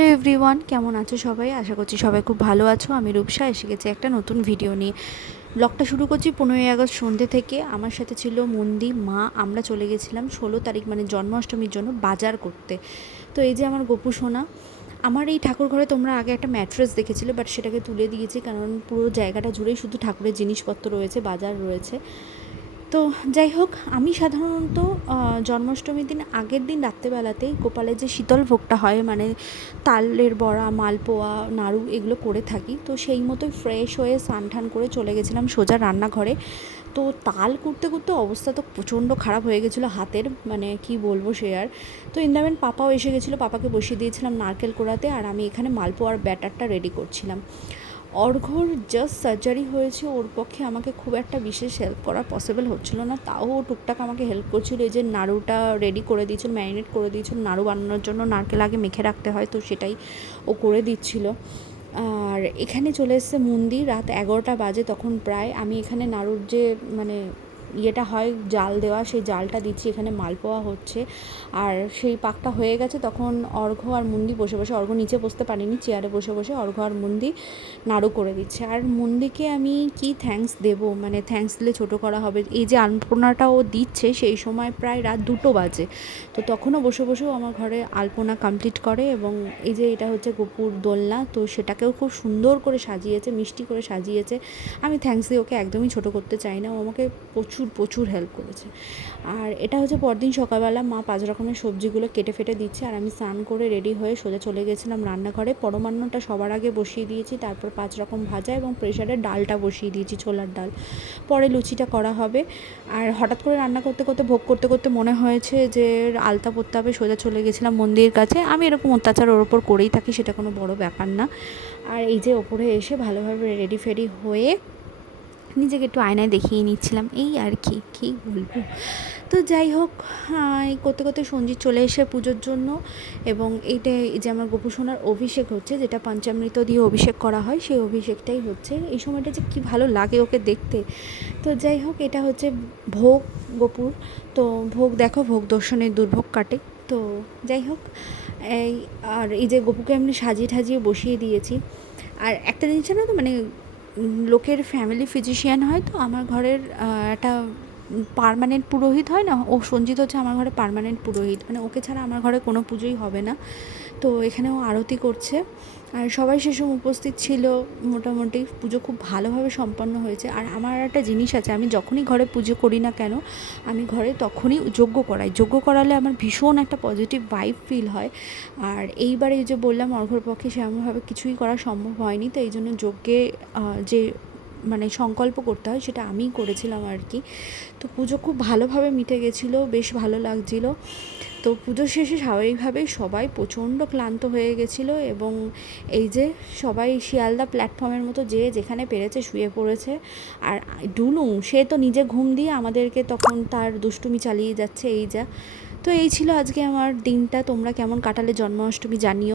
Hello everyone, কেমন আছো সবাই? আশা করছি সবাই খুব ভালো আছো। আমি রূপসা এসে গেছি একটা নতুন ভিডিও নিয়ে। ব্লগটা শুরু করছি 15ই আগস্ট সন্ধ্যে থেকে। আমার সাথে ছিল মন্দি, মা। আমরা চলে গেছিলাম 16 তারিখ মানে জন্মাষ্টমীর জন্য বাজার করতে। তো এই যে আমার গপু সোনা। আমার এই ঠাকুর ঘরে তোমরা আগে একটা ম্যাট্রেস দেখেছিলে, বাট সেটাকে তুলে দিয়েছি, কারণ পুরো জায়গাটা জুড়েই শুধু ঠাকুরের জিনিসপত্র রয়েছে, বাজার রয়েছে। তো যাই হোক, আমি সাধারণত জন্মাষ্টমীর দিন আগের দিন রাত্রেবেলাতেই গোপালের যে শীতল ভোগটা হয়, মানে তালের বড়া, মালপোয়া, নাড়ু এগুলো করে থাকি। তো সেই মতোই ফ্রেশ হয়ে স্নান টান করে চলে গেছিলাম সোজা রান্নাঘরে। তো তাল করতে করতে অবস্থা তো প্রচণ্ড খারাপ হয়ে গেছিলো হাতের, মানে কি বলবো সে আর। তো ইন্দাবেন পাপাও এসে গেছিলো, পাপাকে বসিয়ে দিয়েছিলাম নারকেল কোড়াতে, আর আমি এখানে মালপোয়ার ব্যাটারটা রেডি করছিলাম। অর্ঘ্যর জাস্ট সার্জারি হয়েছে, ওর পক্ষে আমাকে খুব একটা বিশেষ হেল্প করা পসিবল হচ্ছিলো না, তাও ও টুকটাক আমাকে হেল্প করছিলো। এই যে নাড়ুটা রেডি করে দিয়েছিল, ম্যারিনেট করে দিয়েছিল। নাড়ু বানানোর জন্য নারকেল আগে মেখে রাখতে হয়, তো সেটাই ও করে দিচ্ছিল। আর এখানে চলে এসেছে মন্দির, রাত 11টা বাজে তখন প্রায়। আমি এখানে নাড়ুর যে মানে ইয়েটা হয় জাল দেওয়া, সেই জালটা দিচ্ছি, এখানে মালপোয়া হচ্ছে। আর সেই পাকটা হয়ে গেছে তখন অর্ঘ্য আর মুন্দি বসে বসে, অর্ঘ্য নিচে বসতে পারিনি, চেয়ারে বসে বসে অর্ঘ্য আর মুন্দি নাড়ু করে দিচ্ছে। আর মুন্দিকে আমি কি থ্যাঙ্কস দেবো, মানে থ্যাঙ্কস দিলে ছোটো করা হবে। এই যে আলপনাটা ও দিচ্ছে সেই সময় প্রায় রাত 2টো বাজে, তো তখনও বসে বসেও আমার ঘরে আলপনা কমপ্লিট করে। এবং এই যে এটা হচ্ছে গোপুর দোলনা, তো সেটাকেও খুব সুন্দর করে সাজিয়েছে, মিষ্টি করে সাজিয়েছে। আমি থ্যাঙ্কস দিয়ে ওকে একদমই ছোটো করতে চাই না, ও আমাকে প্রচুর প্রচুর হেল্প করেছে। আর এটা হচ্ছে পরদিন সকালবেলা, মা 5 রকমের সবজিগুলো কেটে ফেটে দিচ্ছে, আর আমি স্নান করে রেডি হয়ে সোজা চলে গেছিলাম রান্নাঘরে। পরমান্নটা সবার আগে বসিয়ে দিয়েছি, তারপর 5 রকম ভাজা এবং প্রেশারে ডালটা বসিয়ে দিয়েছি, ছোলার ডাল। পরে লুচিটা করা হবে। আর হঠাৎ করে রান্না করতে করতে, ভোগ করতে করতে মনে হয়েছে যে আলতা পরতে হবে, সোজা চলে গেছিলাম মন্দিরের কাছে। আমি এরকম অত্যাচার ওর ওপর করেই থাকি, সেটা কোনো বড় ব্যাপার না। আর এই যে ওপরে এসে ভালোভাবে রেডি ফেডি হয়ে নিজেকে একটু আয়নায় দেখিয়ে নিচ্ছিলাম, এই আর কি, কী বলবো। তো যাই হোক, এই করতে করতে সঞ্জিত চলে এসে পুজোর জন্য। এবং এইটা এই যে আমার গোপু সোনার অভিষেক হচ্ছে, যেটা পঞ্চামৃত দিয়ে অভিষেক করা হয়, সেই অভিষেকটাই হচ্ছে। এই সময়টা যে কী ভালো লাগে ওকে দেখতে। তো যাই হোক, এটা হচ্ছে ভোগ গোপুর। তো ভোগ দেখো, ভোগ দর্শনে দুর্ভোগ কাটে। তো যাই হোক, এই আর এই যে গোপুকে আমি সাজিয়ে ঠাজিয়ে বসিয়ে দিয়েছি। আর একটা জিনিস জানো তো, মানে লোকের ফ্যামিলি ফিজিশিয়ান হয়, তো আমার ঘরের একটা পার্মানেন্ট পুরোহিত হয় না, ও সঞ্জিত হচ্ছে আমার ঘরে পার্মানেন্ট পুরোহিত, মানে ওকে ছাড়া আমার ঘরে কোনো পুজোই হবে না। তো এখানেও আরতি করছে, আর সবাই সেসব উপস্থিত ছিল। মোটামুটি পুজো খুব ভালোভাবে সম্পন্ন হয়েছে। আর আমার একটা জিনিস আছে, আমি যখনই ঘরে পুজো করি না কেন, আমি ঘরে তখনই যজ্ঞ করাই। যজ্ঞ করালে আমার ভীষণ একটা পজিটিভ ভাইব ফিল হয়। আর এইবারে যে বললাম অর্ঘ্যর পক্ষে সেরকমভাবে কিছুই করা সম্ভব হয়নি, তো এই জন্য যজ্ঞে যে মানে সংকল্প করতে হয় সেটা আমিই করেছিলাম আর কি। তো পুজো খুব ভালোভাবে মিটে গেছিলো, বেশ ভালো লাগছিলো। তো পুজো শেষে স্বাভাবিকভাবেই সবাই প্রচণ্ড ক্লান্ত হয়ে গেছিলো, এবং এই যে সবাই শিয়ালদা প্ল্যাটফর্মের মতো যে যেখানে পেরেছে শুয়ে পড়েছে। আর ডুলু সে তো নিজে ঘুম দিয়ে আমাদেরকে তখন তার দুষ্টুমি চালিয়ে যাচ্ছে, এই যা। তো এই ছিল আজকে আমার দিনটা। তোমরা কেমন কাটালে জন্মাষ্টমী জানিও।